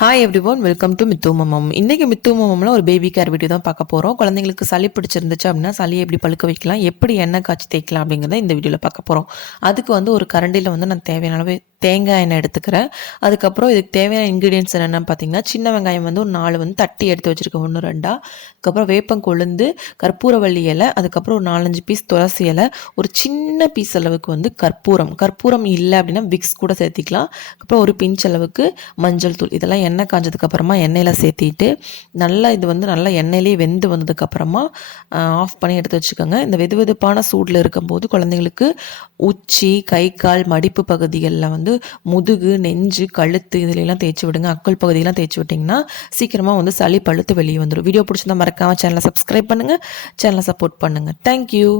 Hi everyone, welcome to மித்து மமம். இன்றைக்கி மித்து மமம்ல ஒரு பேபி கேர் வீடியோ தான் பார்க்க போகிறோம். குழந்தைங்களுக்கு சளி பிடிச்சிருந்துச்சு அப்படின்னா சளியை எப்படி பழுக்க வைக்கலாம், எப்படி எண்ணெய் காய்ச்சி தேய்க்கலாம் அப்படிங்கிறத இந்த வீடியோவில் பார்க்க போகிறோம். அதுக்கு ஒரு கரண்டியில் நான் தேவையான அளவு தேங்காய் எண்ணெய் எடுத்துக்கிறேன். அதுக்கப்புறம் இதுக்கு தேவையான இன்க்ரீடியன்ஸ் என்னென்னு பார்த்தீங்கன்னா, சின்ன வெங்காயம் ஒரு 4 தட்டி எடுத்து வச்சுருக்கேன், 1 2. அதுக்கப்புறம் வேப்பங்கொழுந்து, கற்பூரவள்ளி இலை, அதுக்கப்புறம் ஒரு 4-5 பீஸ் துளசி இலை, ஒரு சின்ன பீஸ் அளவுக்கு கற்பூரம் இல்லை அப்படின்னா விக்ஸ் கூட சேர்த்திக்கலாம். அப்புறம் ஒரு பிஞ்ச் அளவுக்கு மஞ்சள் தூள். இதெல்லாம் எண்ணெய் காஞ்சதுக்கப்புறமா எண்ணெயில் சேர்த்திட்டு நல்லா இது நல்லா எண்ணெயிலே வெந்து வந்ததுக்கப்புறமா ஆஃப் பண்ணி எடுத்து வச்சுக்கோங்க. இந்த வெதுவெதுப்பான சூடில் இருக்கும்போது குழந்தைங்களுக்கு உச்சி, கை, கால், மடிப்பு பகுதிகளில் முதுகு, நெஞ்சு, கழுத்து இதுலாம் தேய்ச்சி விடுங்க. அக்கல் பகுதியெல்லாம் தேய்ச்சி விட்டிங்கன்னா சீக்கிரமாக சளி பழுத்து வெளியே வந்துடும். வீடியோ பிடிச்சிருந்தா மறக்காமல் சேனலை சப்ஸ்கிரைப் பண்ணுங்கள், சேனலை சப்போர்ட் பண்ணுங்கள். தேங்க்யூ.